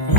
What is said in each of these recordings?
And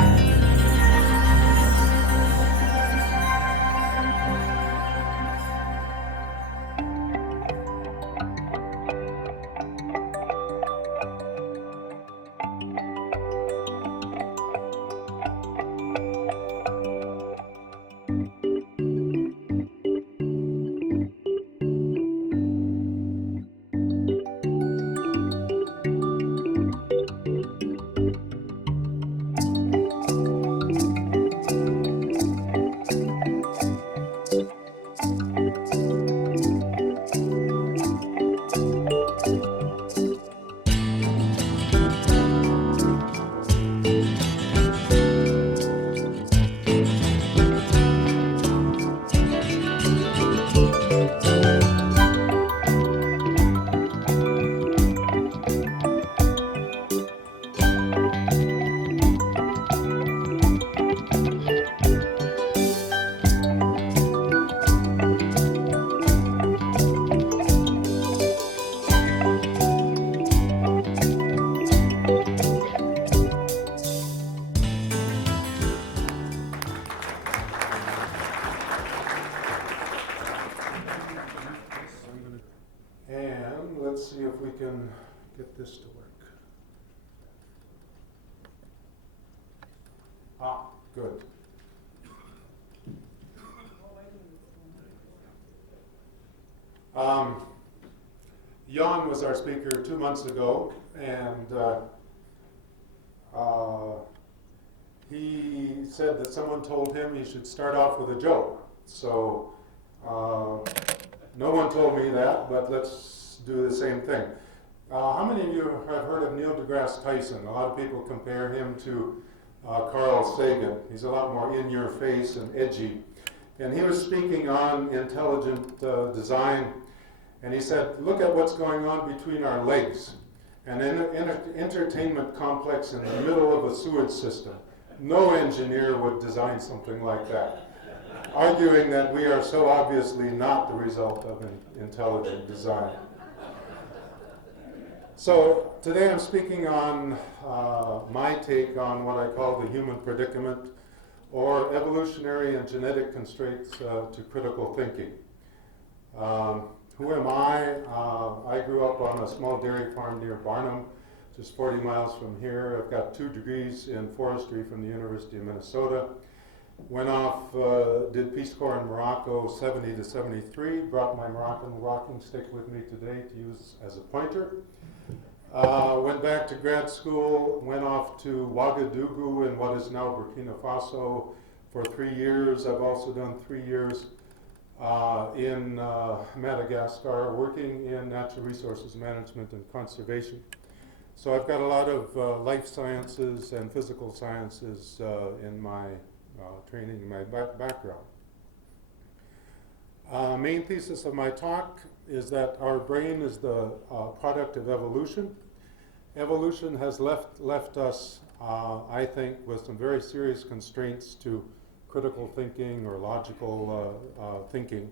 let's see if we can get this to work. Ah, good. Jan was our speaker 2 months ago, and he said that someone told him he should start off with a joke. So no one told me that, but let's do the same thing. How many of you have heard of Neil deGrasse Tyson? A lot of people compare him to Carl Sagan. He's a lot more in your face and edgy. And he was speaking on intelligent design, and he said, look at what's going on between our legs. An entertainment complex in the middle of a sewage system. No engineer would design something like that, arguing that we are so obviously not the result of intelligent design. So today I'm speaking on my take on what I call the human predicament, or evolutionary and genetic constraints to critical thinking. Who am I? I grew up on a small dairy farm near Barnum, just 40 miles from here. I've got 2 degrees in forestry from the University of Minnesota. Went off, did Peace Corps in Morocco 70 to 73, brought my Moroccan walking stick with me today to use as a pointer. Went back to grad school, went off to Ouagadougou in what is now Burkina Faso for 3 years. I've also done 3 years in Madagascar, working in natural resources management and conservation. So I've got a lot of life sciences and physical sciences in my training, in my background. Main thesis of my talk is that our brain is the product of evolution. Evolution has left us, I think, with some very serious constraints to critical thinking or logical thinking.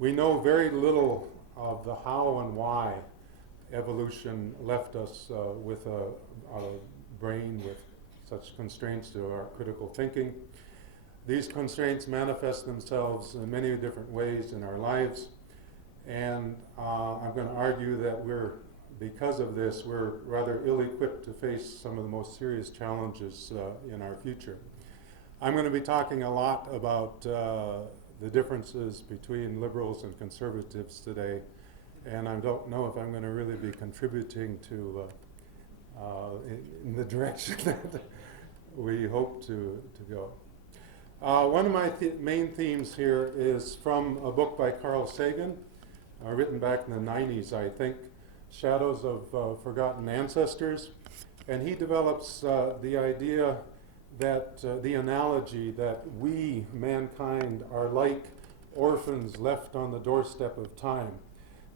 We know very little of the how and why evolution left us with a brain with such constraints to our critical thinking. These constraints manifest themselves in many different ways in our lives, and I'm going to argue that because of this, we're rather ill-equipped to face some of the most serious challenges in our future. I'm going to be talking a lot about the differences between liberals and conservatives today, and I don't know if I'm going to really be contributing to in the direction that we hope to go. One of my main themes here is from a book by Carl Sagan, written back in the 90s, I think, Shadows of Forgotten Ancestors. And he develops the idea that, the analogy that we, mankind, are like orphans left on the doorstep of time.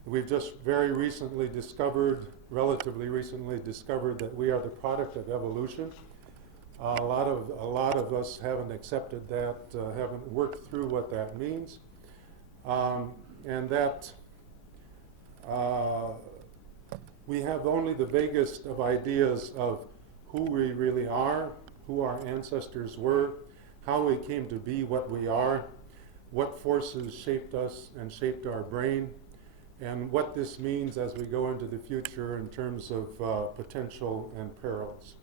We've just very recently discovered, relatively recently discovered, that we are the product of evolution. A lot of us haven't accepted that, haven't worked through what that means, and that we have only the vaguest of ideas of who we really are, who our ancestors were, how we came to be what we are, what forces shaped us and shaped our brain, and what this means as we go into the future in terms of potential and perils.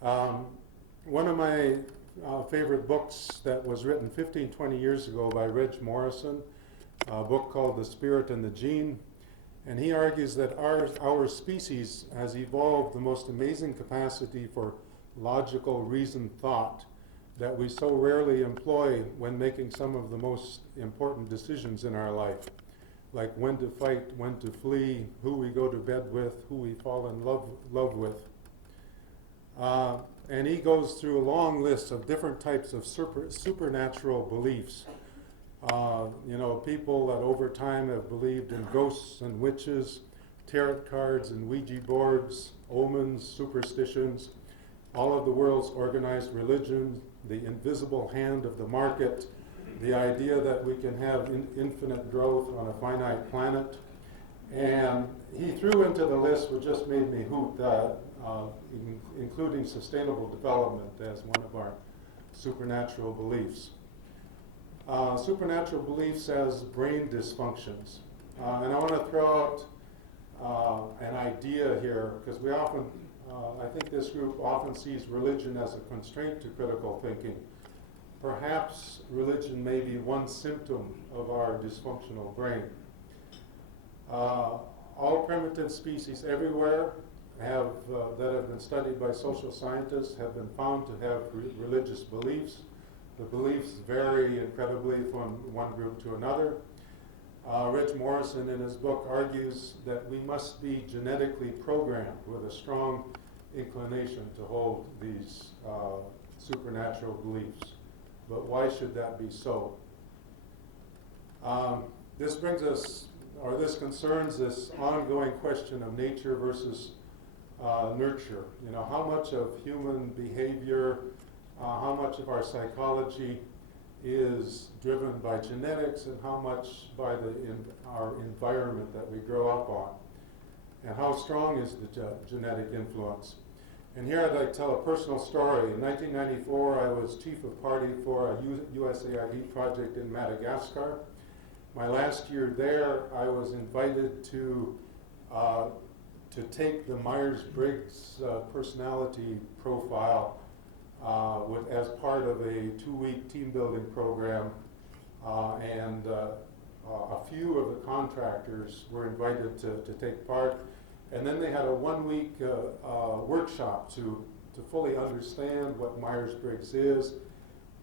One of my favorite books that was written 15, 20 years ago by Reg Morrison, a book called The Spirit and the Gene, and he argues that our species has evolved the most amazing capacity for logical reasoned thought that we so rarely employ when making some of the most important decisions in our life, like when to fight, when to flee, who we go to bed with, who we fall in love with. And he goes through a long list of different types of supernatural beliefs. People that over time have believed in ghosts and witches, tarot cards and Ouija boards, omens, superstitions, all of the world's organized religion, the invisible hand of the market, the idea that we can have infinite growth on a finite planet. And he threw into the list what just made me hoot, including sustainable development as one of our supernatural beliefs. Supernatural beliefs as brain dysfunctions. And I want to throw out an idea here, because we often, I think this group often sees religion as a constraint to critical thinking. Perhaps religion may be one symptom of our dysfunctional brain. All primitive species everywhere that have been studied by social scientists have been found to have religious beliefs. The beliefs vary incredibly from one group to another. Reg Morrison in his book argues that we must be genetically programmed with a strong inclination to hold these supernatural beliefs. But why should that be so? This concerns this ongoing question of nature versus nurture. How much of human behavior, how much of our psychology is driven by genetics and how much by our environment that we grow up on? And how strong is the genetic influence? And here I'd like to tell a personal story. In 1994, I was chief of party for a USAID project in Madagascar. My last year there, I was invited to take the Myers-Briggs personality profile as part of a 2-week team building program, and a few of the contractors were invited to take part. And then they had a 1-week workshop to fully understand what Myers-Briggs is,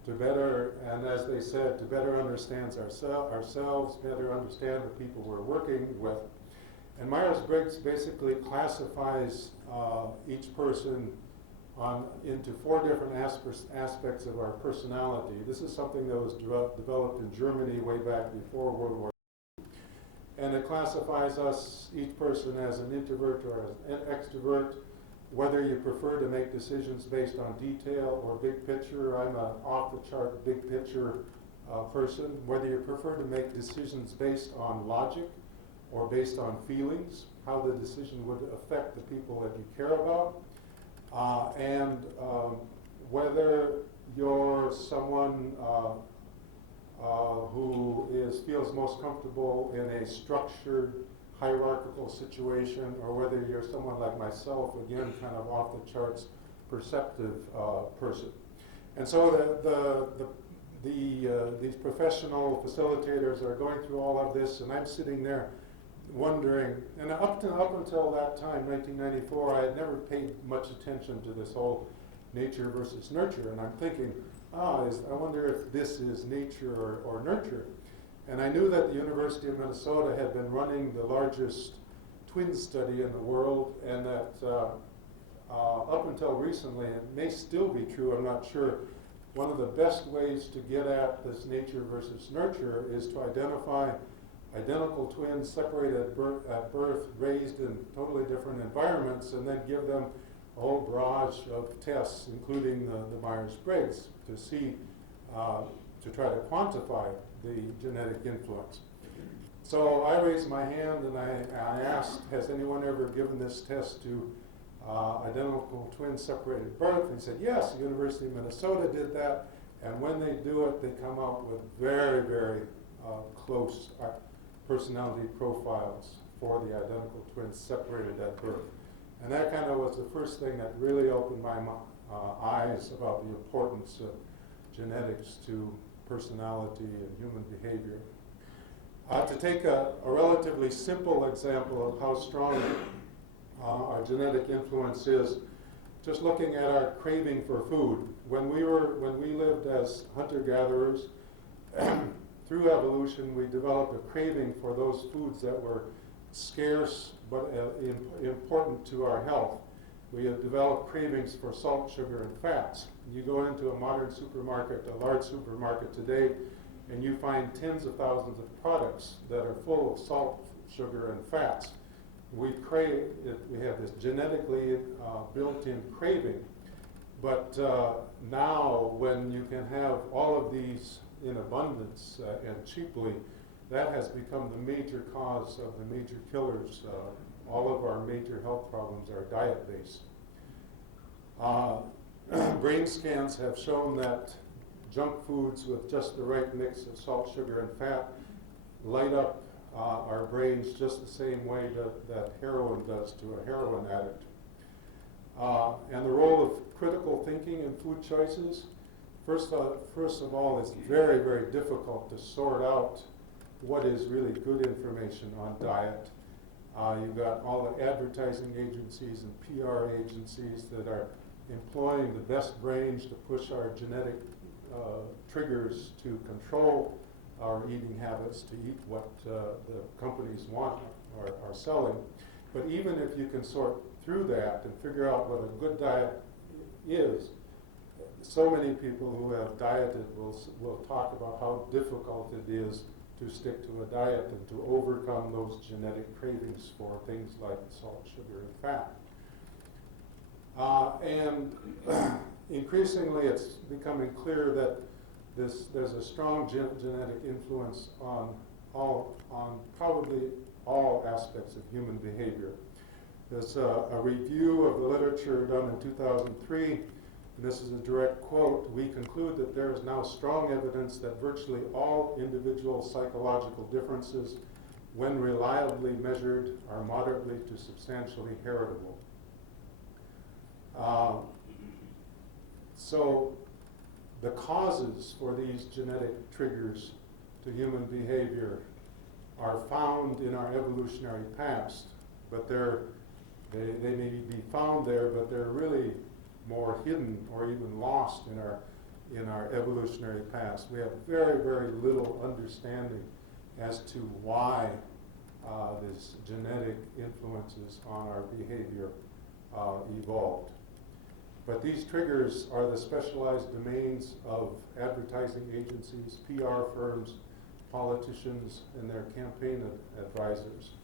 to better, and as they said, to better understand ourselves, better understand the people we're working with. And Myers-Briggs basically classifies each person into 4 different aspects of our personality. This is something that was developed in Germany way back before World War II. And it classifies us, each person, as an introvert or as an extrovert, whether you prefer to make decisions based on detail or big picture. I'm an off-the-chart big picture person. Whether you prefer to make decisions based on logic or based on feelings, how the decision would affect the people that you care about, and whether you're someone who feels most comfortable in a structured, hierarchical situation, or whether you're someone like myself, again, kind of off the charts, perceptive person. And so these professional facilitators are going through all of this, and I'm sitting there wondering, and up until that time, 1994, I had never paid much attention to this whole nature versus nurture, and I'm thinking, I wonder if this is nature or nurture. And I knew that the University of Minnesota had been running the largest twin study in the world, and that up until recently, and it may still be true, I'm not sure, one of the best ways to get at this nature versus nurture is to identify identical twins separated at birth, raised in totally different environments, and then give them a whole barrage of tests, including the Myers-Briggs, to see, to try to quantify the genetic influence. So I raised my hand and I asked, has anyone ever given this test to identical twins separated birth. And he said, yes, the University of Minnesota did that. And when they do it, they come out with very, very close personality profiles for the identical twins separated at birth. And that kind of was the first thing that really opened my eyes about the importance of genetics to personality and human behavior. To take a relatively simple example of how strong our genetic influence is, just looking at our craving for food. When we lived as hunter-gatherers, through evolution, we developed a craving for those foods that were scarce but important to our health. We have developed cravings for salt, sugar, and fats. You go into a modern supermarket, a large supermarket today, and you find tens of thousands of products that are full of salt, sugar, and fats. We crave it. We have this genetically built-in craving. But now, when you can have all of these in abundance and cheaply, that has become the major cause of the major killers. All of our major health problems are diet-based. Brain scans have shown that junk foods with just the right mix of salt, sugar, and fat light up our brains just the same way that heroin does to a heroin addict. And the role of critical thinking in food choices. First of all, it's very, very difficult to sort out what is really good information on diet. You've got all the advertising agencies and PR agencies that are employing the best brains to push our genetic triggers to control our eating habits, to eat what the companies want or are selling. But even if you can sort through that and figure out what a good diet is, so many people who have dieted will talk about how difficult it is to stick to a diet and to overcome those genetic cravings for things like salt, sugar, and fat. And increasingly it's becoming clear that there's a strong genetic influence on probably all aspects of human behavior. There's a review of the literature done in 2003, and this is a direct quote. We conclude that there is now strong evidence that virtually all individual psychological differences, when reliably measured, are moderately to substantially heritable. So the causes for these genetic triggers to human behavior are found in our evolutionary past, but they may be found there, but they're really more hidden or even lost in our evolutionary past. We have very, very little understanding as to why this genetic influences on our behavior evolved. But these triggers are the specialized domains of advertising agencies, PR firms, politicians, and their campaign advisors.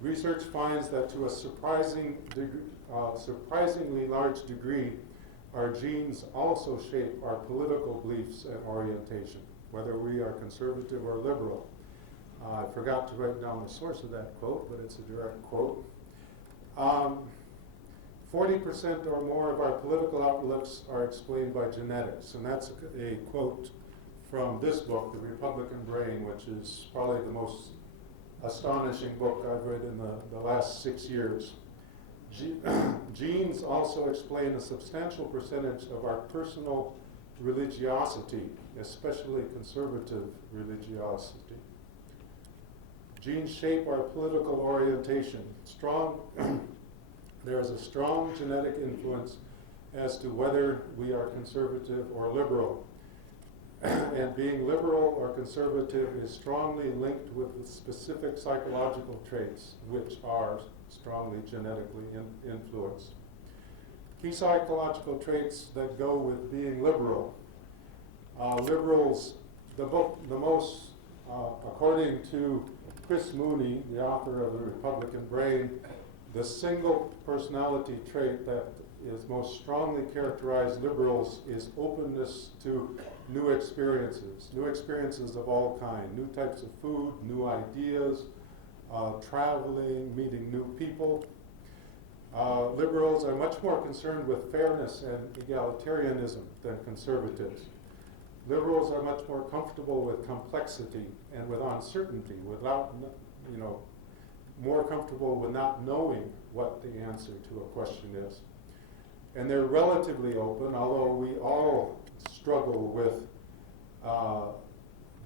Research finds that to a surprisingly large degree, our genes also shape our political beliefs and orientation, whether we are conservative or liberal. I forgot to write down the source of that quote, but it's a direct quote. 40% or more of our political outlooks are explained by genetics, and that's a quote from this book, The Republican Brain, which is probably the most astonishing book I've read in the last 6 years. Genes also explain a substantial percentage of our personal religiosity, especially conservative religiosity. Genes shape our political orientation. There is a strong genetic influence as to whether we are conservative or liberal. And being liberal or conservative is strongly linked with the specific psychological traits which are strongly genetically influenced. Key psychological traits that go with being liberal. Liberals, according to Chris Mooney, the author of The Republican Brain, the single personality trait that is most strongly characterized liberals is openness to new experiences of all kinds, new types of food, new ideas, traveling, meeting new people. Liberals are much more concerned with fairness and egalitarianism than conservatives. Liberals are much more comfortable with complexity and with uncertainty, more comfortable with not knowing what the answer to a question is. And they're relatively open, although we all struggle with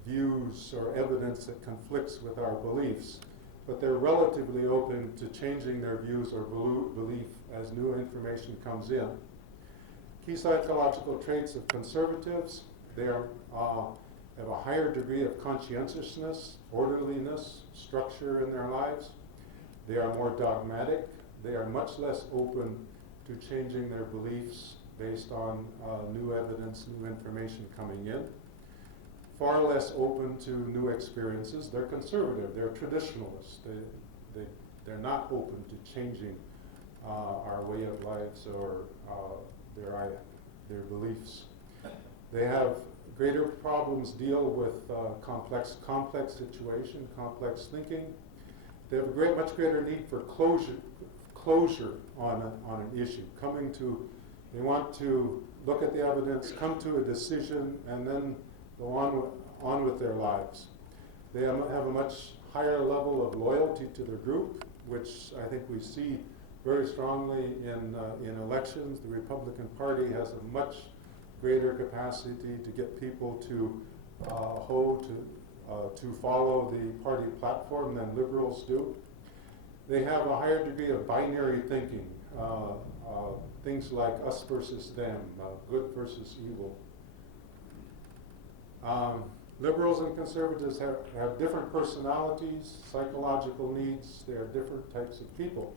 views or evidence that conflicts with our beliefs. But they're relatively open to changing their views or belief as new information comes in. Key psychological traits of conservatives: they have a higher degree of conscientiousness, orderliness, structure in their lives. They are more dogmatic. They are much less open to changing their beliefs based on new evidence, new information coming in. Far less open to new experiences. They're conservative. They're traditionalists. They're not open to changing our way of lives or their beliefs. They have greater problems deal with complex situation, complex thinking. They have a much greater need for closure on an issue. They want to look at the evidence, come to a decision, and then go on with their lives. They have a much higher level of loyalty to their group, which I think we see very strongly in elections. The Republican Party has a much greater capacity to get people to follow the party platform than liberals do. They have a higher degree of binary thinking, things like us versus them, good versus evil. Liberals and conservatives have different personalities, psychological needs. They are different types of people.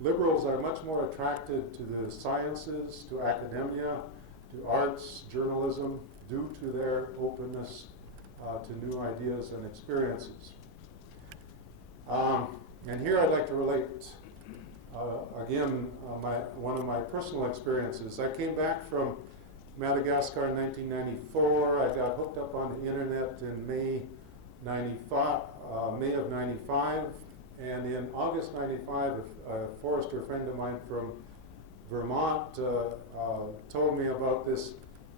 Liberals are much more attracted to the sciences, to academia, to arts, journalism, due to their openness to new ideas and experiences. And here I'd like to relate, one of my personal experiences. I came back from Madagascar in 1994. I got hooked up on the internet in May of 95, and in August 95, a forester friend of mine from Vermont told me about this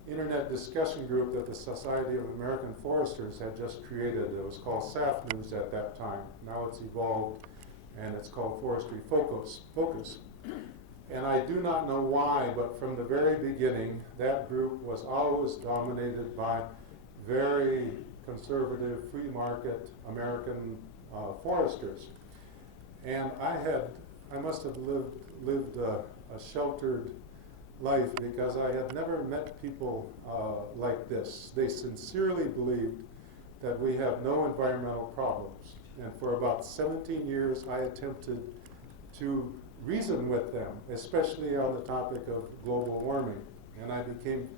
internet discussion group that the Society of American Foresters had just created. It was called SAF News at that time. Now it's evolved, and it's called Forestry Focus. And I do not know why, but from the very beginning, that group was always dominated by very conservative, free market American foresters. And I must have lived a sheltered life because I had never met people like this. They sincerely believed that we have no environmental problems. And for about 17 years, I attempted to reason with them, especially on the topic of global warming. And I became,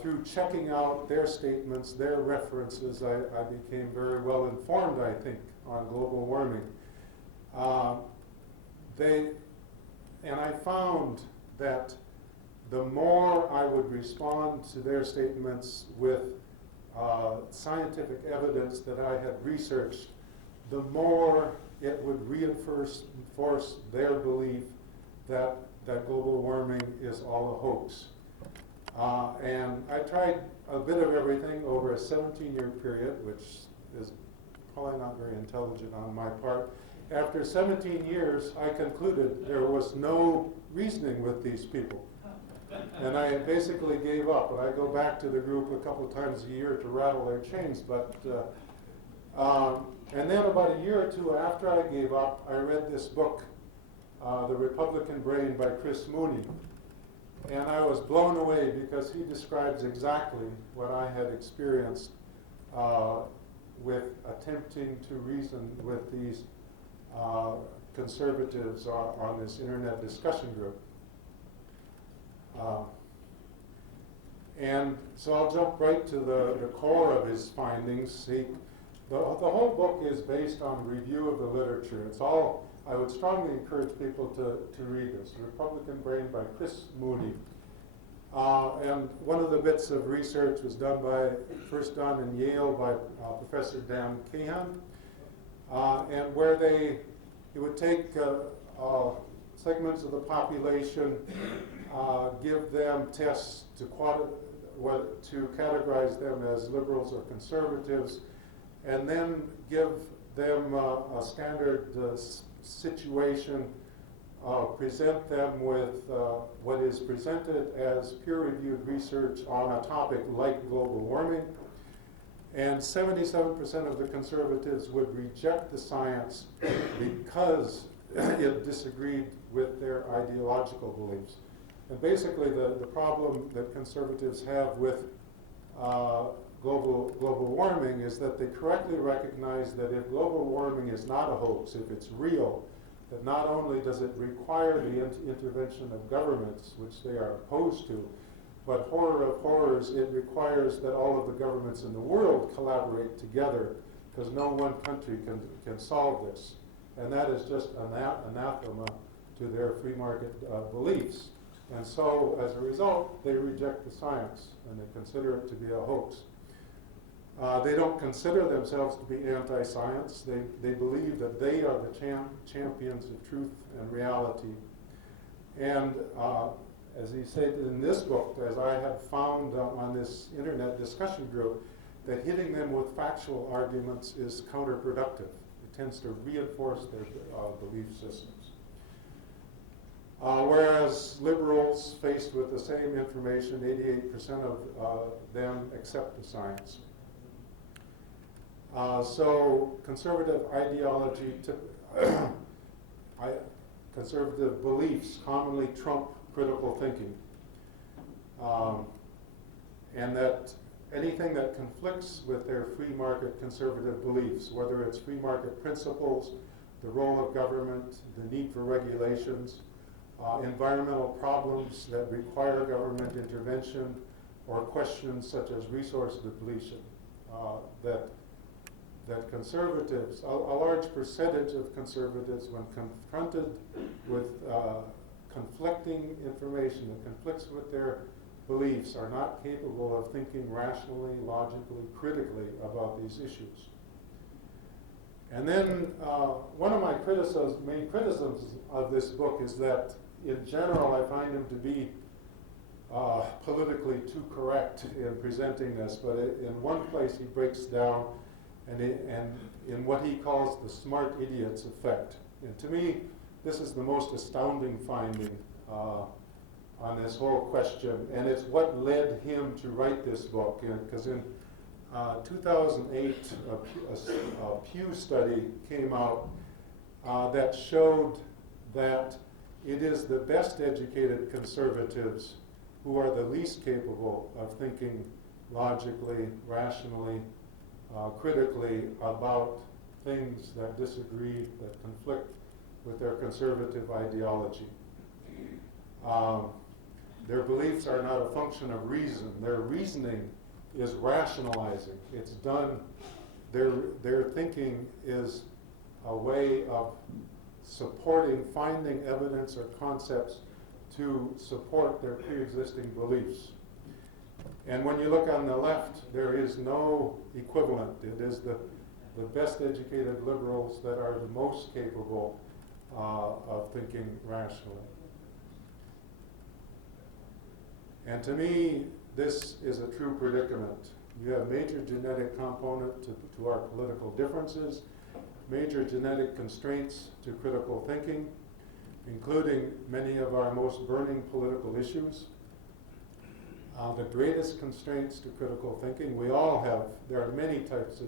through checking out their statements, their references, I became very well informed, I think, on global warming. And I found that the more I would respond to their statements with scientific evidence that I had researched, the more it would reinforce their belief that global warming is all a hoax. And I tried a bit of everything over a 17-year period, which is probably not very intelligent on my part. After 17 years, I concluded there was no reasoning with these people. And I basically gave up. And I go back to the group a couple times a year to rattle their chains. And then about a year or two after I gave up, I read this book, The Republican Brain by Chris Mooney. And I was blown away because he describes exactly what I had experienced with attempting to reason with these conservatives on this internet discussion group. And so I'll jump right to the core of his findings. The whole book is based on review of the literature. It's all, I would strongly encourage people to read this, The Republican Brain by Chris Mooney. And one of the bits of research was first done in Yale by Professor Dan Cahan. and where it would take segments of the population, give them tests to categorize them as liberals or conservatives, and then give them a standard situation, present them with what is presented as peer-reviewed research on a topic like global warming. And 77% of the conservatives would reject the science because it disagreed with their ideological beliefs. And basically the problem that conservatives have with global warming is that they correctly recognize that if global warming is not a hoax, if it's real, that not only does it require the intervention of governments, which they are opposed to, but horror of horrors, it requires that all of the governments in the world collaborate together, because no one country can solve this. And that is just anathema to their free market beliefs. And so, as a result, they reject the science, and they consider it to be a hoax. They don't consider themselves to be anti-science. They believe that they are the champions of truth and reality. And as he said in this book, as I have found on this internet discussion group, that hitting them with factual arguments is counterproductive. It tends to reinforce their belief systems. Whereas liberals, faced with the same information, 88% of them accept the science. So conservative ideology, conservative beliefs commonly trump critical thinking. And that anything that conflicts with their free market conservative beliefs, whether it's free market principles, the role of government, the need for regulations, environmental problems that require government intervention, or questions such as resource depletion, that conservatives, a large percentage of conservatives, when confronted with conflicting information that conflicts with their beliefs, are not capable of thinking rationally, logically, critically about these issues. And then one of my main criticisms of this book is that, in general, I find him to be politically too correct in presenting this, but in one place he breaks down and in what he calls the smart idiots effect. And to me, this is the most astounding finding on this whole question, and it's what led him to write this book. Because in 2008, a Pew study came out that showed that it is the best educated conservatives who are the least capable of thinking logically, rationally, critically about things that disagree, that conflict with their conservative ideology. Their beliefs are not a function of reason. Their reasoning is rationalizing. It's done, their thinking is a way of supporting, finding evidence or concepts to support their pre-existing beliefs. And when you look on the left, there is no equivalent. It is the best educated liberals that are the most capable of thinking rationally. And to me, this is a true predicament. You have a major genetic component to our political differences, major genetic constraints to critical thinking, including many of our most burning political issues. The greatest constraints to critical thinking, we all have, there are many types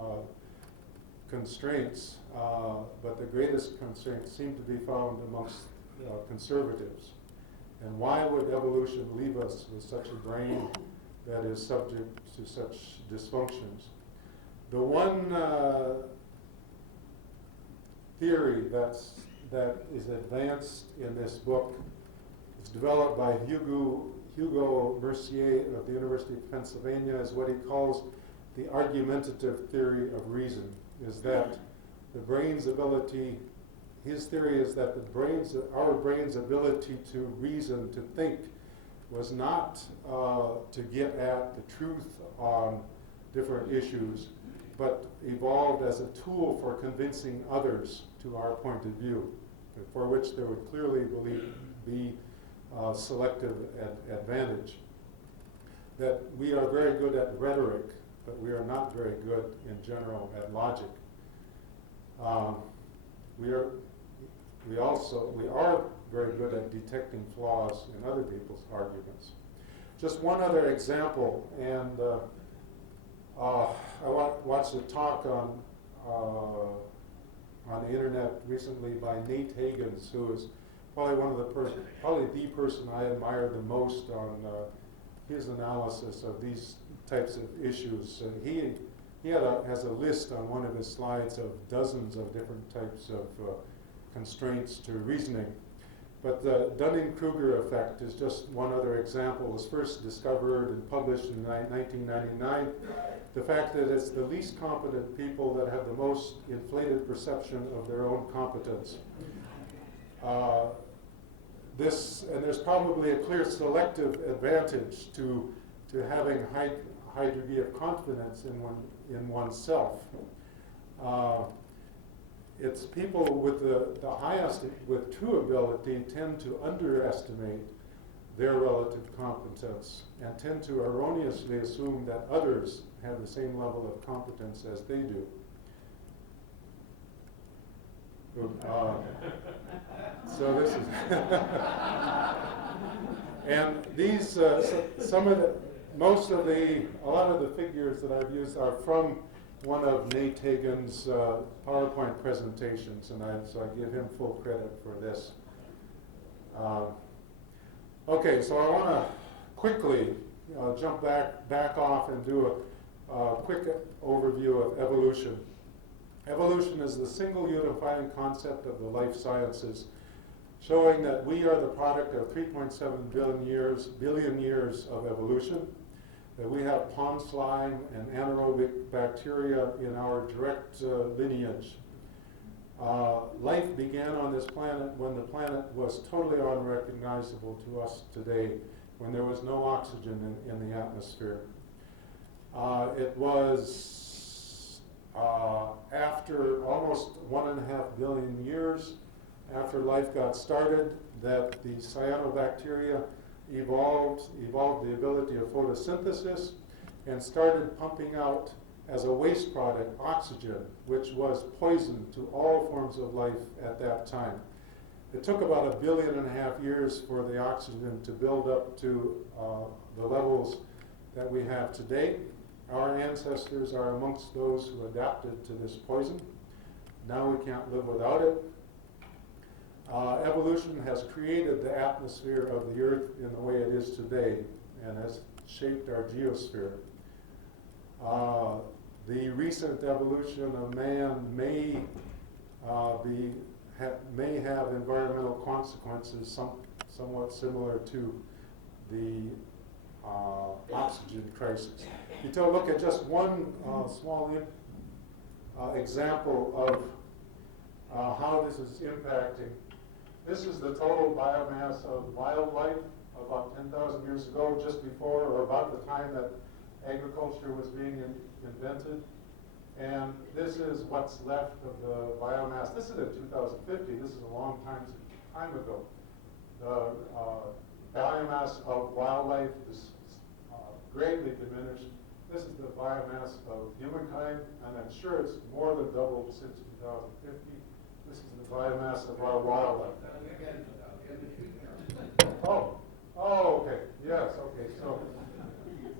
of constraints, but the greatest constraints seem to be found amongst conservatives. And why would evolution leave us with such a brain that is subject to such dysfunctions? The one theory that is advanced in this book is developed by Hugo Mercier of the University of Pennsylvania, is what he calls the argumentative theory of reason, is that the brain's ability, his theory is that our brain's ability to reason, to think, was not to get at the truth on different issues, but evolved as a tool for convincing others to our point of view, for which there would clearly be selective advantage. That we are very good at rhetoric, but we are not very good in general at logic. We are very good at detecting flaws in other people's arguments. Just one other example, and I watched a talk on the internet recently by Nate Hagen, who is probably probably the person I admire the most on his analysis of these types of issues. He has a list on one of his slides of dozens of different types of constraints to reasoning. But the Dunning-Kruger effect is just one other example. It was first discovered and published in 1999. The fact that it's the least competent people that have the most inflated perception of their own competence. There's probably a clear selective advantage to having high degree of confidence in oneself. It's people with the highest, with true ability, tend to underestimate their relative competence and tend to erroneously assume that others have the same level of competence as they do. So this is, and these, a lot of the figures that I've used are from one of Nate Hagen's PowerPoint presentations, and so I give him full credit for this. Okay, so I want to quickly jump back off and do a quick overview of evolution. Evolution is the single unifying concept of the life sciences, showing that we are the product of 3.7 billion years of evolution, that we have pond slime and anaerobic bacteria in our direct lineage. Life began on this planet when the planet was totally unrecognizable to us today, when there was no oxygen in the atmosphere. It was after almost 1.5 billion years after life got started that the cyanobacteria evolved the ability of photosynthesis and started pumping out as a waste product oxygen, which was poison to all forms of life at that time. It took about 1.5 billion years for the oxygen to build up to the levels that we have today. Our ancestors are amongst those who adapted to this poison. Now we can't live without it. Evolution has created the atmosphere of the Earth in the way it is today and has shaped our geosphere. The recent evolution of man may have environmental consequences somewhat similar to the oxygen crisis. You take a look at just one small example of how this is impacting. This is the total biomass of wildlife about 10,000 years ago, just before or about the time that agriculture was being invented. And this is what's left of the biomass. This is in 2050. This is a long time ago. The biomass of wildlife is greatly diminished. This is the biomass of humankind, and I'm sure it's more than doubled since 2050. This is the biomass of our wildlife. Oh, okay, yes, okay, so,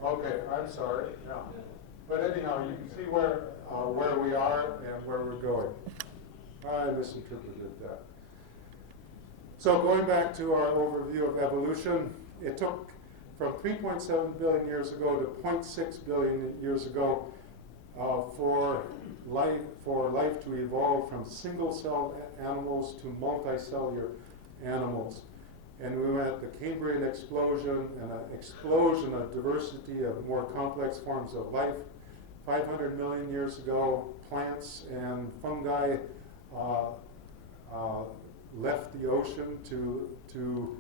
okay, I'm sorry, yeah. But anyhow, you can see where we are and where we're going. I misinterpreted that. So going back to our overview of evolution, it took from 3.7 billion years ago to 0.6 billion years ago for life to evolve from single-celled animals to multicellular animals. And we went the Cambrian explosion and an explosion of diversity of more complex forms of life. 500 million years ago, plants and fungi left the ocean to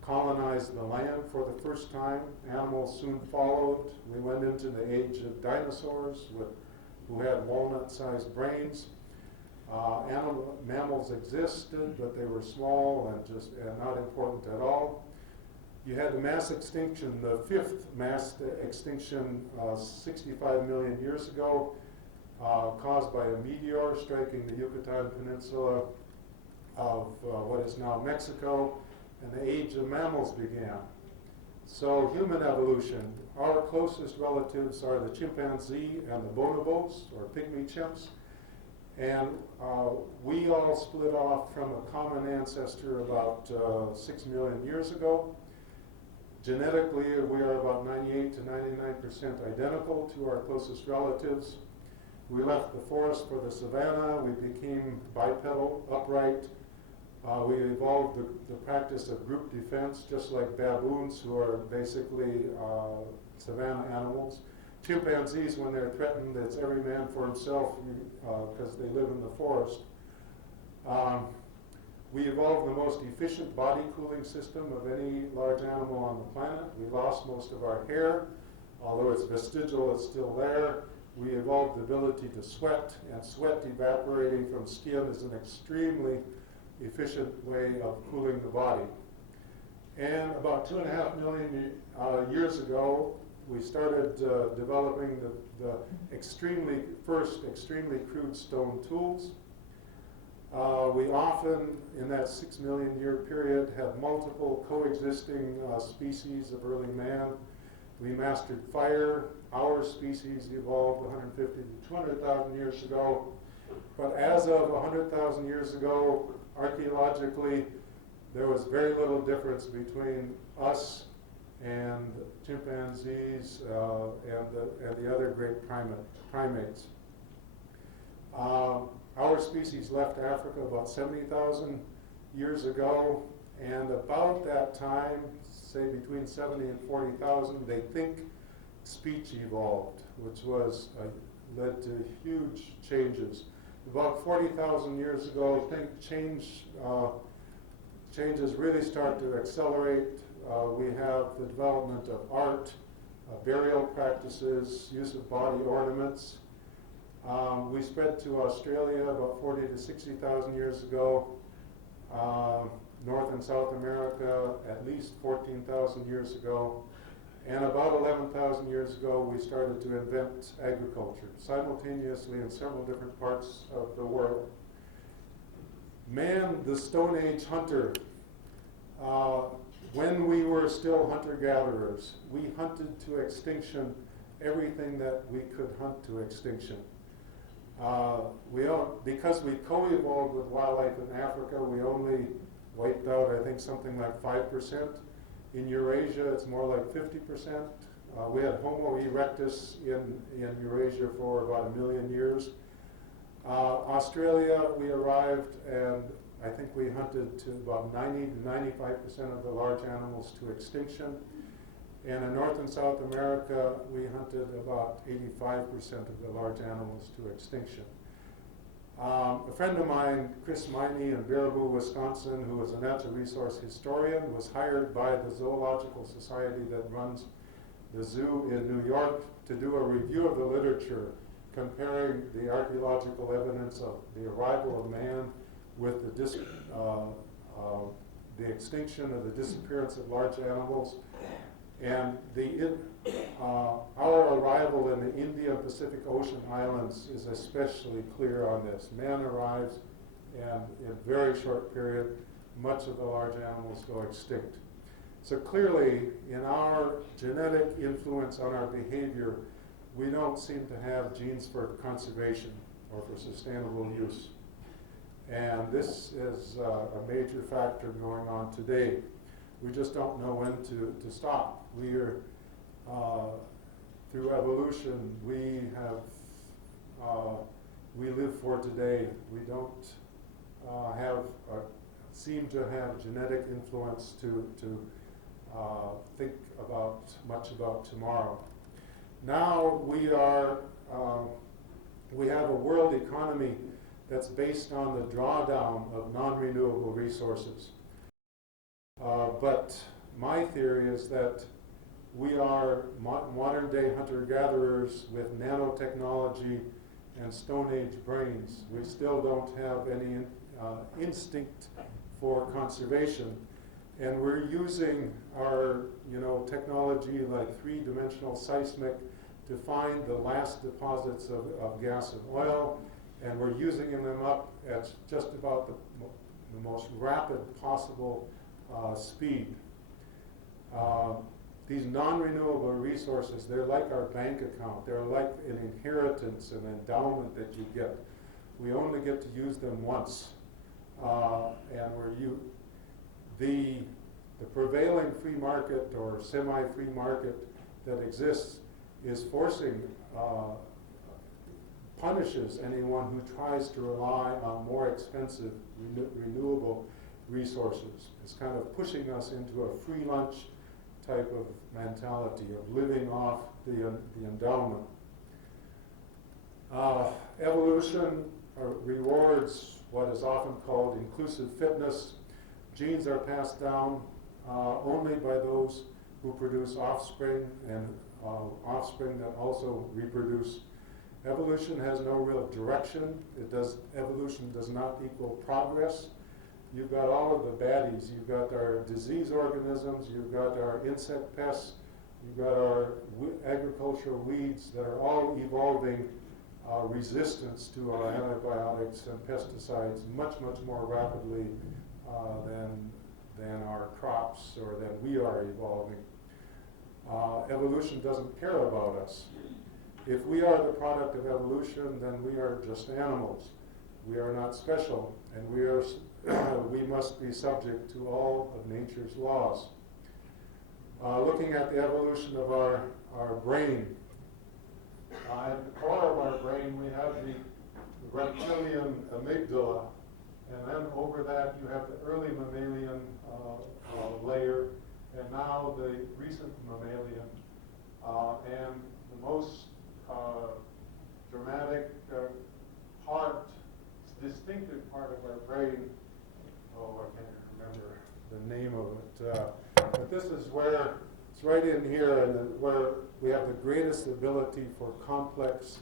colonize the land for the first time. Animals soon followed. We went into the age of dinosaurs with who had walnut-sized brains. Mammals existed, but they were small and not important at all. You had the mass extinction, the fifth mass extinction 65 million years ago, caused by a meteor striking the Yucatan Peninsula of what is now Mexico, and the age of mammals began. So human evolution, our closest relatives are the chimpanzee and the bonobos, or pygmy chimps. And we all split off from a common ancestor about 6 million years ago. Genetically, we are about 98 to 99% identical to our closest relatives. We left the forest for the savanna. We became bipedal, upright. We evolved the practice of group defense, just like baboons, who are basically savanna animals. Chimpanzees, when they're threatened, it's every man for himself because they live in the forest. We evolved the most efficient body cooling system of any large animal on the planet. We lost most of our hair, although it's vestigial, it's still there. We evolved the ability to sweat, and sweat evaporating from skin is an extremely efficient way of cooling the body. And about 2.5 million years ago, we started developing the first extremely crude stone tools. We often, in that 6 million year period, had multiple coexisting species of early man. We mastered fire. Our species evolved 150 to 200,000 years ago. But as of 100,000 years ago, archaeologically, there was very little difference between us and chimpanzees and the other great primates. Our species left Africa about 70,000 years ago, and about that time, say between 70 and 40,000, they think speech evolved, which led to huge changes. About 40,000 years ago, I think changes really start to accelerate. We have the development of art, burial practices, use of body ornaments. We spread to Australia about 40 to 60,000 years ago. North and South America at least 14,000 years ago. And about 11,000 years ago, we started to invent agriculture simultaneously in several different parts of the world. Man, the Stone Age hunter. When we were still hunter-gatherers, we hunted to extinction everything that we could hunt to extinction. Because we co-evolved with wildlife in Africa, we only wiped out, I think, something like 5%. In Eurasia, it's more like 50%. We had Homo erectus in Eurasia for about 1 million years. Australia, we arrived, and I think we hunted to about 90 to 95% of the large animals to extinction. And in North and South America, we hunted about 85% of the large animals to extinction. A friend of mine, Chris Miney in Baraboo, Wisconsin, who was a natural resource historian, was hired by the Zoological Society that runs the zoo in New York to do a review of the literature comparing the archaeological evidence of the arrival of man with the extinction or the disappearance of large animals. And our arrival in the Indian Pacific Ocean islands is especially clear on this. Man arrives, and in a very short period, much of the large animals go extinct. So clearly, in our genetic influence on our behavior, we don't seem to have genes for conservation or for sustainable use. And this is a major factor going on today. We just don't know when to stop. We are, through evolution, we live for today. We don't seem to have genetic influence to think much about tomorrow. Now we have a world economy that's based on the drawdown of non-renewable resources. But my theory is that we are modern-day hunter-gatherers with nanotechnology and Stone Age brains. We still don't have any instinct for conservation, and we're using our technology like three-dimensional seismic to find the last deposits of gas and oil, and we're using them up at just about the most rapid possible speed. These non-renewable resources, they're like our bank account. They're like an inheritance, an endowment that you get. We only get to use them once. And the prevailing free market or semi-free market that exists is punishes anyone who tries to rely on more expensive renewable resources. It's kind of pushing us into a free lunch type of mentality of living off the endowment. Evolution rewards what is often called inclusive fitness. Genes are passed down only by those who produce offspring and offspring that also reproduce. Evolution has no real direction. Evolution does not equal progress. You've got all of the baddies. You've got our disease organisms, you've got our insect pests, you've got our agricultural weeds that are all evolving resistance to our antibiotics and pesticides much, much more rapidly than our crops or than we are evolving. Evolution doesn't care about us. If we are the product of evolution, then we are just animals. We are not special, and we must be subject to all of nature's laws. Looking at the evolution of our brain, at the core of our brain we have the reptilian amygdala, and then over that you have the early mammalian layer, and now the recent mammalian, and the most dramatic distinctive part of our brain, I can't remember the name of it, but this is where, it's right in here, and where we have the greatest ability for complex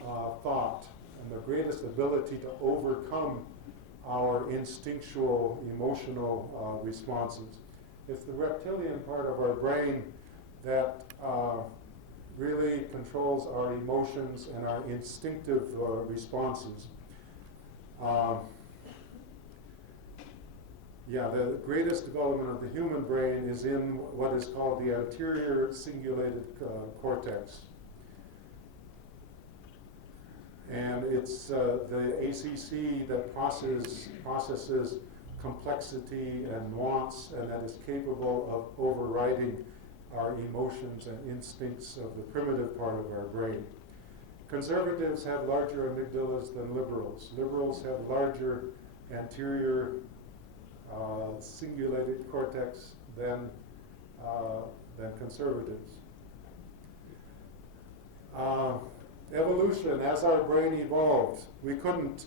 thought, and the greatest ability to overcome our instinctual, emotional responses. It's the reptilian part of our brain that really controls our emotions and our instinctive responses. The greatest development of the human brain is in what is called the anterior cingulated cortex. And it's the ACC that processes complexity and nuance, and that is capable of overriding our emotions and instincts of the primitive part of our brain. Conservatives have larger amygdalas than liberals. Liberals have larger anterior cingulated cortex than conservatives. Evolution, as our brain evolved, we couldn't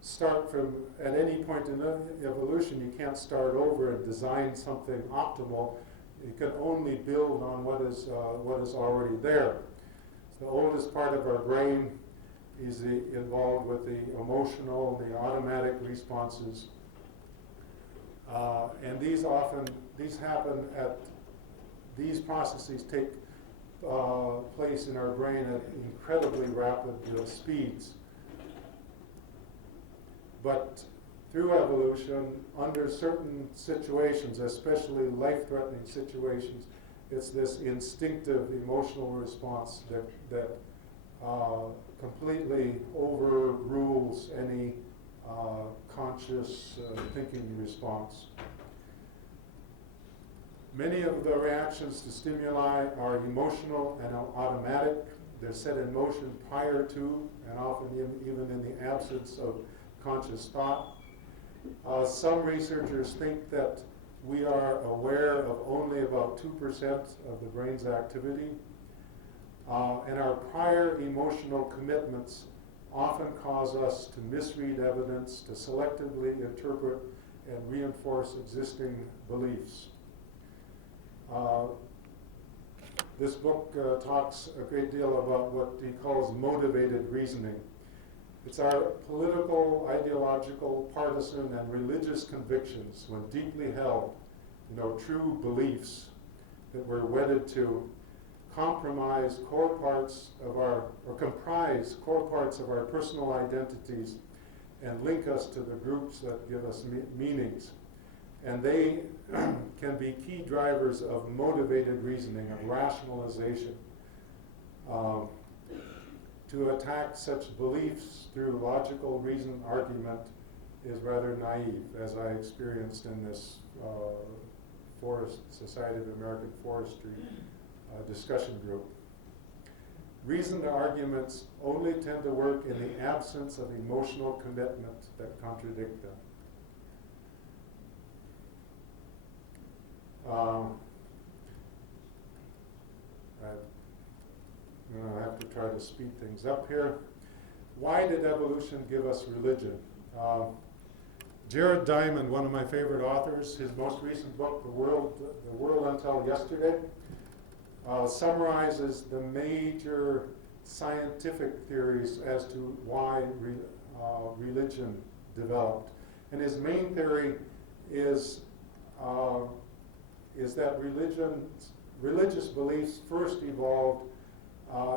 start from, at any point in evolution, you can't start over and design something optimal. You can only build on what is already there. The oldest part of our brain is involved with the emotional, the automatic responses. And these processes take place in our brain at incredibly rapid speeds. But through evolution, under certain situations, especially life-threatening situations, it's this instinctive emotional response that completely overrules any conscious thinking response. Many of the reactions to stimuli are emotional and automatic. They're set in motion prior to, and often even in the absence of conscious thought. Some researchers think that we are aware of only about 2% of the brain's activity, and our prior emotional commitments often cause us to misread evidence, to selectively interpret and reinforce existing beliefs. This book talks a great deal about what he calls motivated reasoning. It's our political, ideological, partisan, and religious convictions, when deeply held, true beliefs that we're wedded to, comprise core parts of our personal identities and link us to the groups that give us meanings. And they can be key drivers of motivated reasoning, of rationalization. To attack such beliefs through logical reason argument is rather naive, as I experienced in this Society of American Forestry discussion group. Reasoned arguments only tend to work in the absence of emotional commitment that contradict them. I have to try to speed things up here. Why did evolution give us religion? Jared Diamond, one of my favorite authors, his most recent book, The World Until Yesterday, summarizes the major scientific theories as to why religion developed. And his main theory is that religious beliefs first evolved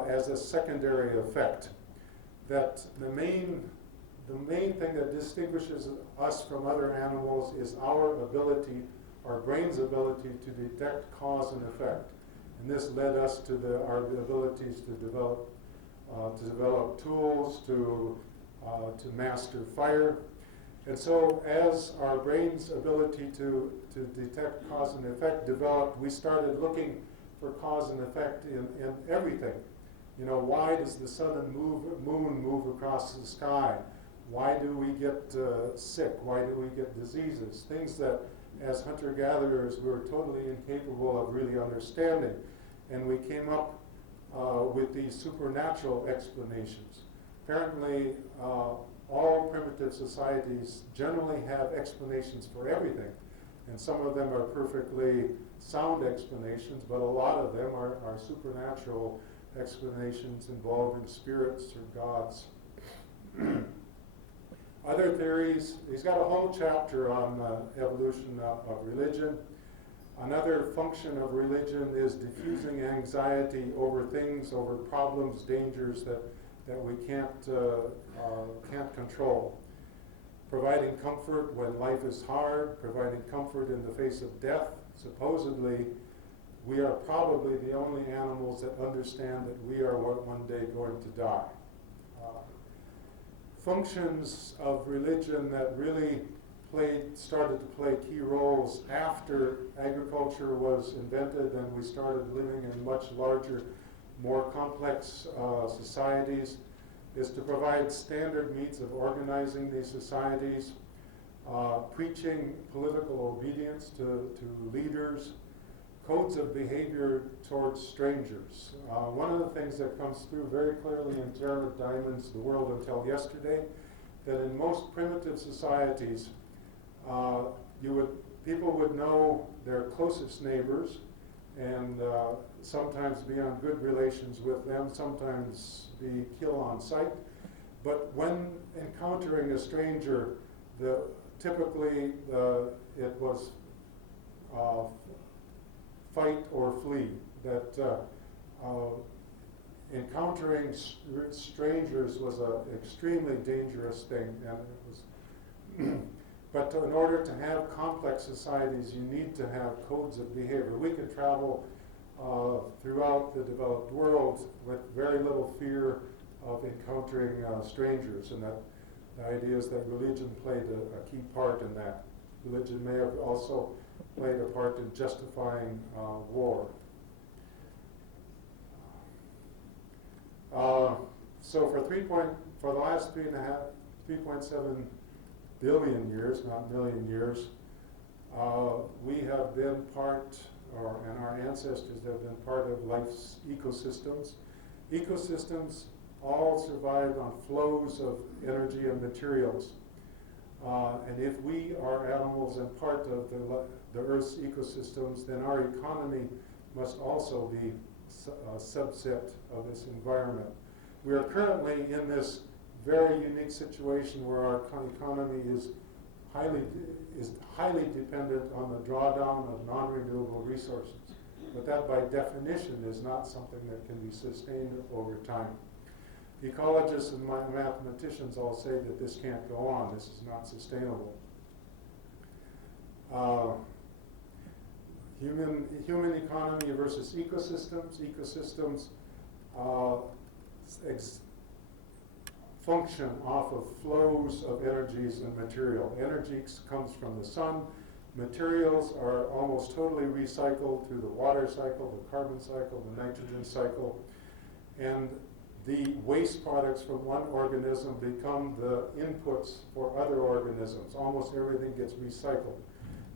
as a secondary effect. That the main thing that distinguishes us from other animals is our brain's ability to detect cause and effect. And this led us to our abilities to develop tools, to master fire. And so as our brain's ability to detect cause and effect developed, we started looking for cause and effect in everything. Why does the sun and moon move across the sky? Why do we get sick? Why do we get diseases? Things that, as hunter-gatherers, we were totally incapable of really understanding. And we came up with these supernatural explanations. Apparently, all primitive societies generally have explanations for everything. And some of them are perfectly sound explanations, but a lot of them are supernatural explanations involving spirits or gods. Other theories, he's got a whole chapter on evolution of religion. Another function of religion is diffusing anxiety over things, over problems, dangers that we can't control. Providing comfort when life is hard, providing comfort in the face of death. Supposedly, we are probably the only animals that understand that we are one day going to die. Functions of religion that really started to play key roles after agriculture was invented and we started living in much larger, more complex societies, is to provide standard means of organizing these societies, preaching political obedience to leaders, codes of behavior towards strangers. One of the things that comes through very clearly in Jared Diamond's The World Until Yesterday, that in most primitive societies, people would know their closest neighbors and sometimes be on good relations with them, sometimes be kill on sight. But when encountering a stranger, typically it was fight or flee. That encountering strangers was an extremely dangerous thing, and it was. But in order to have complex societies, you need to have codes of behavior. We can travel throughout the developed world with very little fear of encountering strangers, and that the idea is that religion played a key part in that. Religion may have also played a part in justifying war. So for the last 3.7 billion years, not million years, we have been and our ancestors have been part of life's ecosystems. Ecosystems all survived on flows of energy and materials. And if we are animals and part of the Earth's ecosystems, then our economy must also be a subset of this environment. We are currently in this very unique situation where our economy is highly dependent on the drawdown of non-renewable resources. But that by definition is not something that can be sustained over time. Ecologists and mathematicians all say that this can't go on, this is not sustainable. Human economy versus ecosystems. Ecosystems function off of flows of energies and material. Energy comes from the sun. Materials are almost totally recycled through the water cycle, the carbon cycle, the nitrogen cycle. And the waste products from one organism become the inputs for other organisms. Almost everything gets recycled.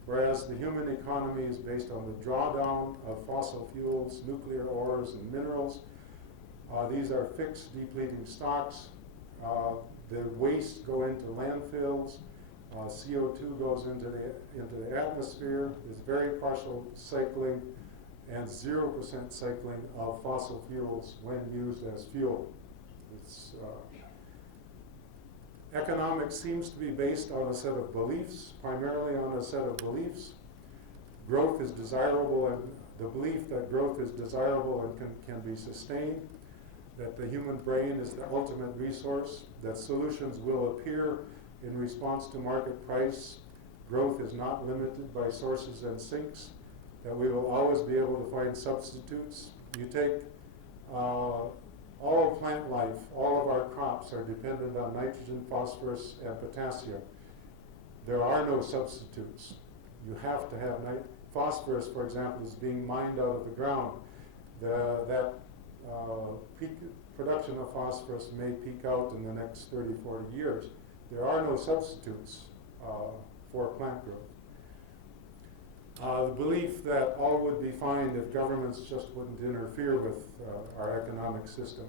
Whereas the human economy is based on the drawdown of fossil fuels, nuclear ores, and minerals. These are fixed depleting stocks. The waste go into landfills. CO2 goes into the atmosphere. There's very partial cycling and 0% cycling of fossil fuels when used as fuel. Economics seems to be based on a set of beliefs, primarily on a set of beliefs. Growth is desirable, and the belief that growth is desirable and can be sustained, that the human brain is the ultimate resource, that solutions will appear in response to market price. Growth is not limited by sources and sinks, that we will always be able to find substitutes. You take all of plant life, all of our crops are dependent on nitrogen, phosphorus, and potassium. There are no substitutes. You have to have phosphorus, for example, is being mined out of the ground. That peak production of phosphorus may peak out in the next 30, 40 years. There are no substitutes for plant growth. The belief that all would be fine if governments just wouldn't interfere with our economic system.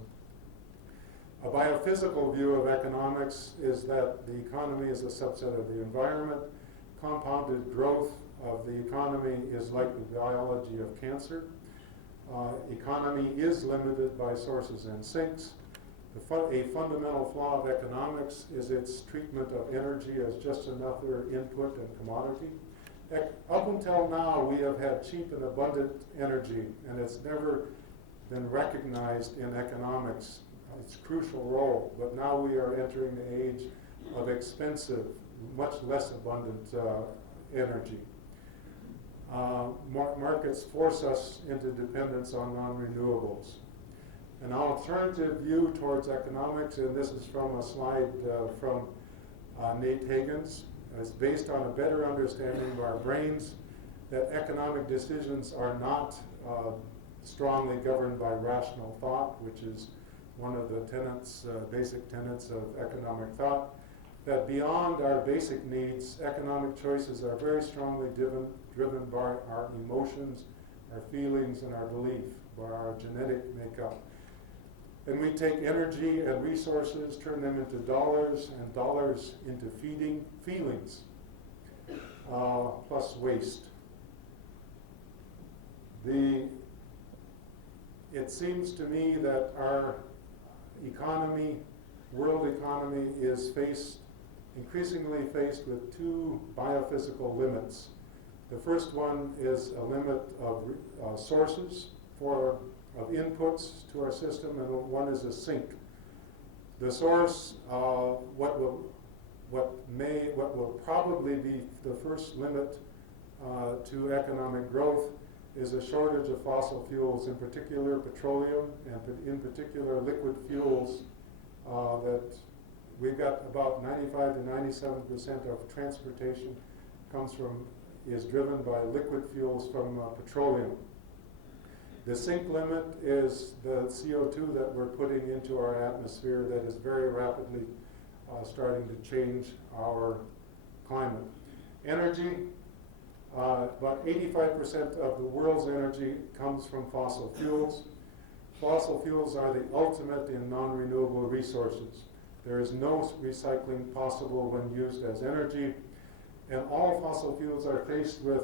A biophysical view of economics is that the economy is a subset of the environment. Compounded growth of the economy is like the biology of cancer. Economy is limited by sources and sinks. A fundamental flaw of economics is its treatment of energy as just another input and commodity. Up until now, we have had cheap and abundant energy, and it's never been recognized in economics, its crucial role. But now we are entering the age of expensive, much less abundant energy. Markets force us into dependence on non-renewables. An alternative view towards economics, and this is from a slide from Nate Hagen's, is based on a better understanding of our brains, that economic decisions are not strongly governed by rational thought, which is one of the tenets, basic tenets of economic thought, that beyond our basic needs, economic choices are very strongly driven by our emotions, our feelings, and our belief, by our genetic makeup. And we take energy and resources, turn them into dollars, and dollars into feelings, plus waste. It seems to me that our economy, world economy, is increasingly faced with two biophysical limits. The first one is a limit of sources of inputs to our system, and one is a sink. The source, what will probably be the first limit to economic growth, is a shortage of fossil fuels, in particular petroleum, and in particular liquid fuels. That we've got about 95 to 97% of transportation is driven by liquid fuels from petroleum. The sink limit is the CO2 that we're putting into our atmosphere that is very rapidly starting to change our climate. Energy, about 85% of the world's energy comes from fossil fuels. Fossil fuels are the ultimate in non-renewable resources. There is no recycling possible when used as energy, and all fossil fuels are faced with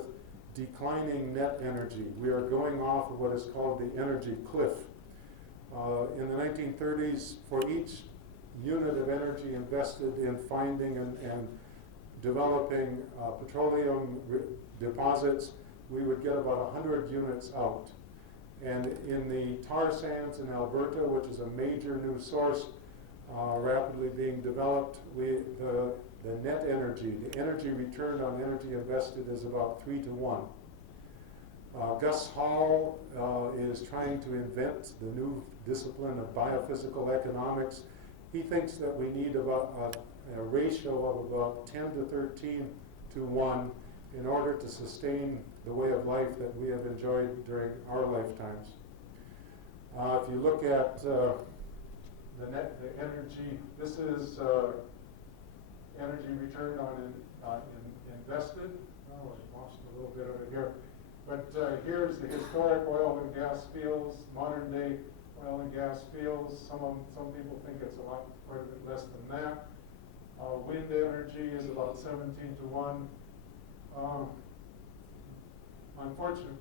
declining net energy. We are going off of what is called the energy cliff. In the 1930s, for each unit of energy invested in finding and developing petroleum deposits, we would get about 100 units out. And in the tar sands in Alberta, which is a major new source rapidly being developed, the net energy, the energy returned on energy invested is about 3 to 1. Gus Hall is trying to invent the new discipline of biophysical economics. He thinks that we need about a ratio of about 10 to 13 to 1 in order to sustain the way of life that we have enjoyed during our lifetimes. If you look at the energy, this is energy return on invested. Oh, I lost a little bit of it here. But here's the historic oil and gas fields, modern day oil and gas fields. Some people think it's quite a bit less than that. Wind energy is about 17 to 1. Unfortunately,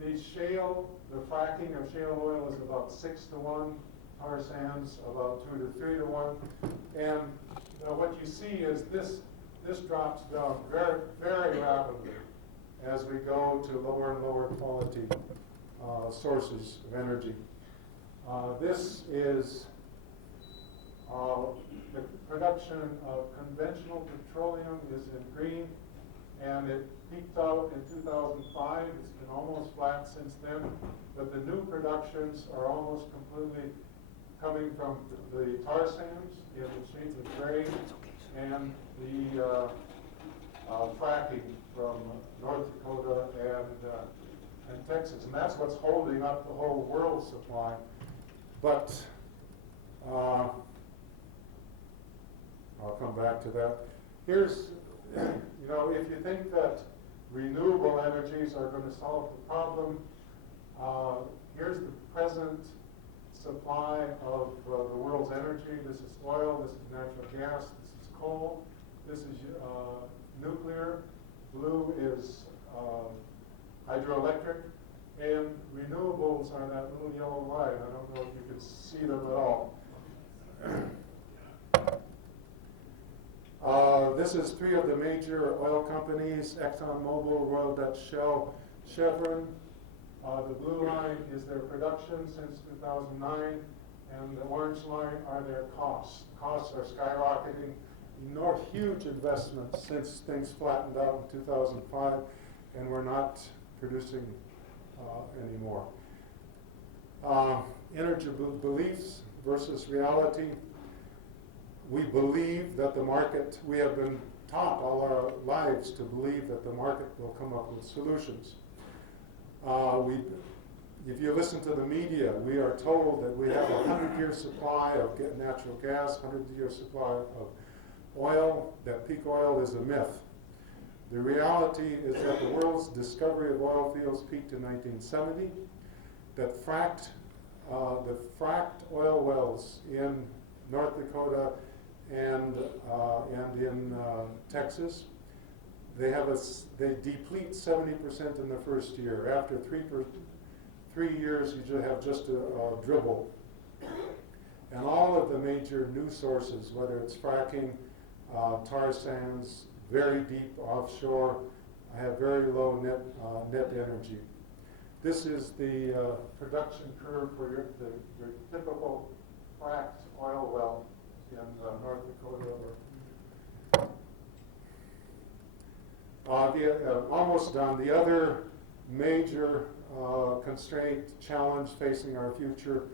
the fracking of shale oil is about 6 to 1. Tar sands about 2 to 3 to 1. And what you see is this drops down very, very rapidly as we go to lower and lower quality sources of energy. This is the production of conventional petroleum is in green, and it peaked out in 2005. It's been almost flat since then, but the new productions are almost completely coming from the tar sands in the shades of gray and the fracking from North Dakota and Texas, and that's what's holding up the whole world supply. But I'll come back to that. Here's, if you think that renewable energies are going to solve the problem, here's the present supply of the world's energy. This is oil, this is natural gas, this is coal, this is nuclear, blue is hydroelectric, and renewables are that little yellow line. I don't know if you can see them at all. This is 3 of the major oil companies: ExxonMobil, Royal Dutch Shell, Chevron. The blue line is their production since 2009, and the orange line are their costs. Costs are skyrocketing. Huge investments since things flattened out in 2005, and we're not producing anymore. Energy beliefs versus reality. We believe that the market, we have been taught all our lives to believe that the market will come up with solutions. If you listen to the media, we are told that we have a 100-year supply of natural gas, 100-year supply of oil, that peak oil is a myth. The reality is that the world's discovery of oil fields peaked in 1970, that the fracked oil wells in North Dakota and in Texas, they deplete 70% in the first year. After 3 years, you have just a dribble. And all of the major new sources, whether it's fracking, tar sands, very deep offshore, have very low net energy. This is the production curve for your typical fracked oil well in North Dakota. Almost done. The other major constraint, challenge facing our future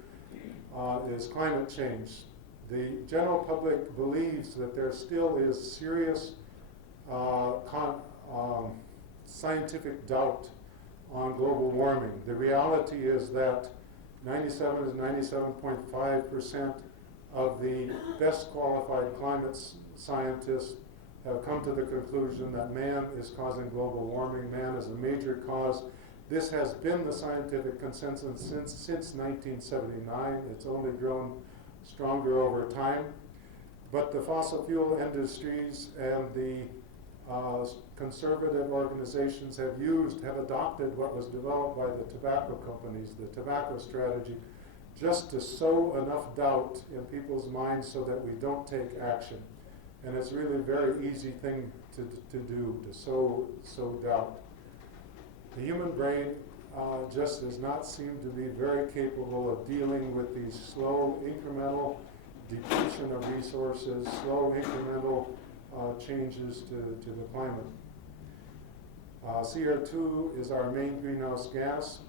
is climate change. The general public believes that there still is serious scientific doubt on global warming. The reality is that 97 to 97.5% of the best qualified climate scientists have come to the conclusion that man is causing global warming. Man is a major cause. This has been the scientific consensus since 1979. It's only grown stronger over time. But the fossil fuel industries and the conservative organizations have adopted what was developed by the tobacco companies, the tobacco strategy, just to sow enough doubt in people's minds so that we don't take action. And it's really a very easy thing to do, to sow doubt. The human brain just does not seem to be very capable of dealing with these slow, incremental depletion of resources, slow, incremental changes to the climate. CO2 is our main greenhouse gas.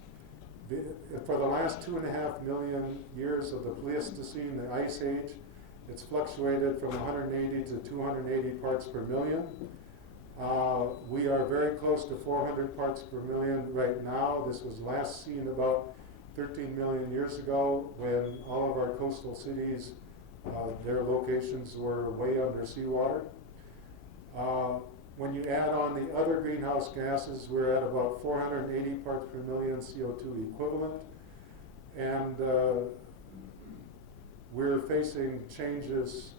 For the last 2.5 million years of the Pleistocene, the Ice Age, it's fluctuated from 180 to 280 parts per million. We are very close to 400 parts per million right now. This was last seen about 13 million years ago when all of our coastal cities, their locations were way under seawater. When you add on the other greenhouse gases, we're at about 480 parts per million CO2 equivalent. And we're facing changes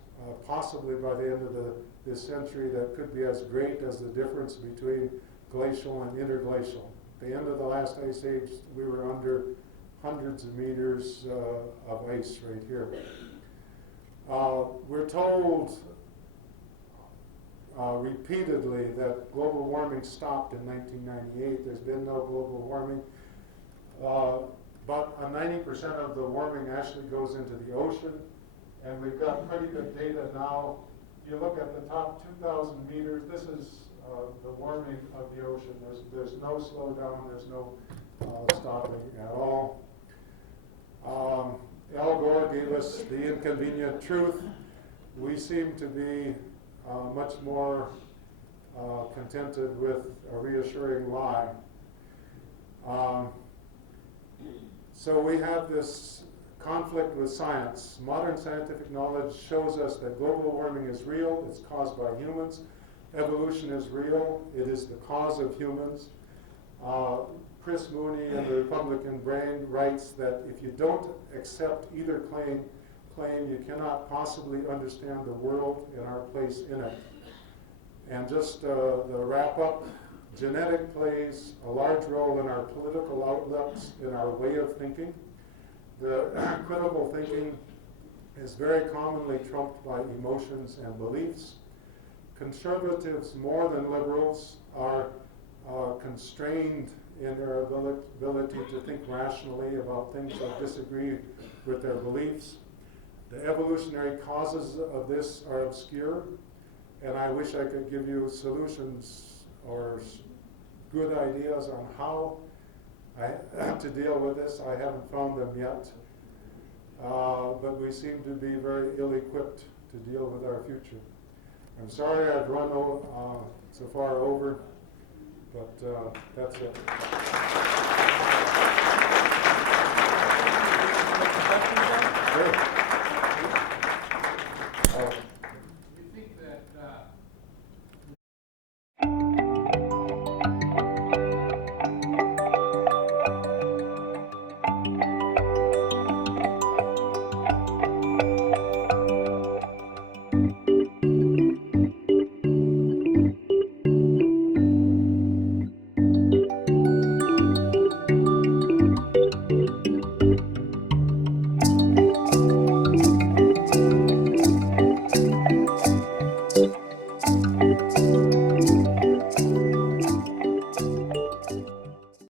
possibly by the end of this century that could be as great as the difference between glacial and interglacial. At the end of the last ice age, we were under hundreds of meters of ice right here. We're told repeatedly that global warming stopped in 1998. There's been no global warming. But 90% of the warming actually goes into the ocean, and we've got pretty good data now. If you look at the top 2,000 meters, this is the warming of the ocean. There's no slowdown, there's no stopping at all. Al Gore gave us the inconvenient truth. We seem to be much more contented with a reassuring lie. So we have this conflict with science. Modern scientific knowledge shows us that global warming is real, it's caused by humans. Evolution is real, it is the cause of humans. Chris Mooney in the Republican Brain writes that if you don't accept either claim, you cannot possibly understand the world and our place in it. And just the wrap up, genetic plays a large role in our political outlooks, in our way of thinking. The critical thinking is very commonly trumped by emotions and beliefs. Conservatives, more than liberals, are constrained in their ability to think rationally about things that disagree with their beliefs. The evolutionary causes of this are obscure, and I wish I could give you solutions or good ideas on how to deal with this. I haven't found them yet, but we seem to be very ill-equipped to deal with our future. I'm sorry I've run so far over, but that's it. Sure.